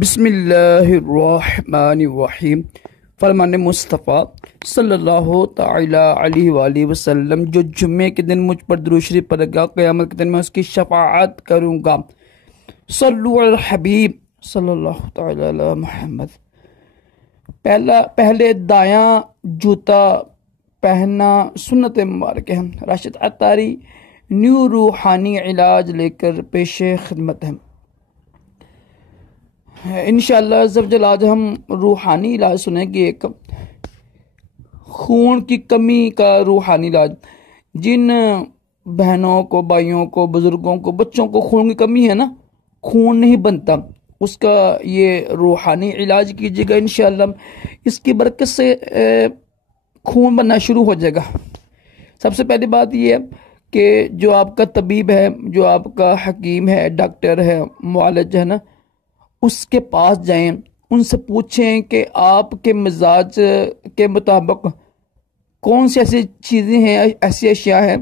بسم اللہ الرحمن الرحیم۔ فرمان مصطفیٰ صلی اللہ تعالی علیہ وآلہ وسلم، جو جمعے کے دن مجھ پر درود شریف پڑھے گا قیامت کے دن میں اس کی شفاعت کروں گا۔ صلو علی الحبیب صلی اللہ تعالی علی محمد۔ پہلے دایاں جوتا پہننا سنت مبارک ہے۔ راشد اتاری نیو روحانی علاج لے کر پیش خدمت ہے۔ انشاءاللہ عزوجل آج ہم روحانی علاج سنیں گے، ایک خون کی کمی کا روحانی علاج۔ جن بہنوں کو، بھائیوں کو، بزرگوں کو، بچوں کو خون کی کمی ہے نا، خون نہیں بنتا، اس کا یہ روحانی علاج کیجیے گا انشاءاللہ۔ اس کی برکت سے خون بننا شروع ہو جائے گا۔ سب سے پہلی بات یہ ہے کہ جو آپ کا طبیب ہے، جو آپ کا حکیم ہے، ڈاکٹر ہے، معالج ہے نا، اس کے پاس جائیں، ان سے پوچھیں کہ آپ کے مزاج کے مطابق کون سی ایسی چیزیں ہیں، ایسی اشیاء ہیں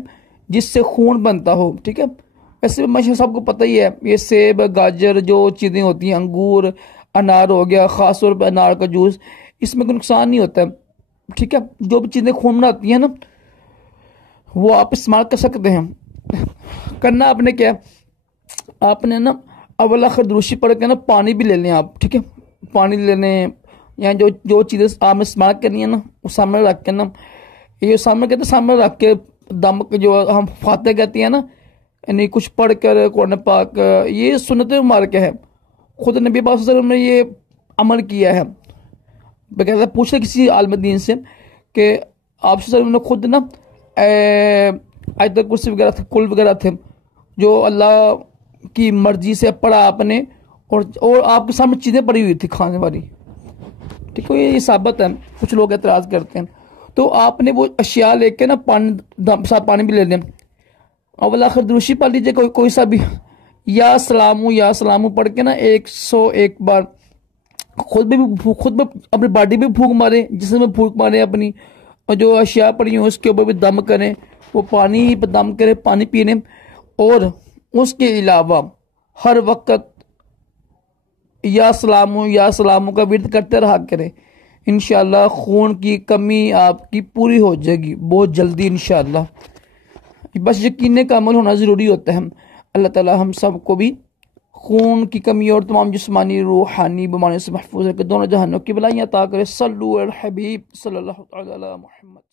جس سے خون بنتا ہو، ٹھیک ہے۔ ویسے ماشاء صاحب کو پتہ ہی ہے، یہ سیب، گاجر جو چیزیں ہوتی ہیں، انگور، انار ہو گیا، خاص طور پہ انار کا جوس، اس میں کوئی نقصان نہیں ہوتا ہے، ٹھیک ہے۔ جو بھی چیزیں خون بناتی ہیں نا، وہ آپ استعمال کر سکتے ہیں۔ کرنا آپ نے کیا، آپ نے نا اول آخر دروشی پڑھ کے نا پانی بھی لے لیں آپ، ٹھیک ہے۔ پانی لے لیں، یا جو چیزیں آپ نے استعمال کرنی ہے نا، وہ سامنے رکھ کے نا، یہ سامنے کہتے ہیں، سامنے رکھ کے دم جو ہم فاتح کہتے ہیں نا، یعنی کچھ پڑھ کر قرآن پاک، یہ سنت مبارک ہے۔ خود نبی پاک صلی اللہ علیہ وسلم نے یہ عمل کیا ہے۔ بقاعدہ پوچھا کسی عالم دین سے کہ آپ صلی اللہ علیہ وسلم نے خود نا آیت کرسی وغیرہ تھے، کل وغیرہ تھے، جو اللہ کی مرضی سے پڑھا آپ نے، اور آپ کے سامنے چیزیں پڑی ہوئی تھی کھانے والی، ٹھیک ہے۔ یہ ثابت ہے، کچھ لوگ اعتراض کرتے ہیں، تو آپ نے وہ اشیاء لے کے نا صاحب پانی بھی لے لیں، اول آخر دروشی پڑھ لیجیے کوئی سا بھی، یا سلامو پڑھ کے نا 101 بار خود میں اپنی باڈی بھی پھونک مارے، جسم میں پھونک مارے اپنی، اور جو اشیاء پڑی ہوں اس کے اوپر بھی دم کریں، وہ پانی پہ دم کریں، پانی پینے، اور اس کے علاوہ ہر وقت یا سلامو کا ورد کرتے رہا کریں۔ انشاءاللہ خون کی کمی آپ کی پوری ہو جائے گی بہت جلدی انشاءاللہ۔ بس یقین کا عمل ہونا ضروری ہوتا ہے۔ اللہ تعالی ہم سب کو بھی خون کی کمی اور تمام جسمانی روحانی بیماریوں سے محفوظ رکھے، دونوں جہانوں کی بلائیاں عطا کرے۔ صلو علی الحبیب صلی اللہ تعالی علی محمد۔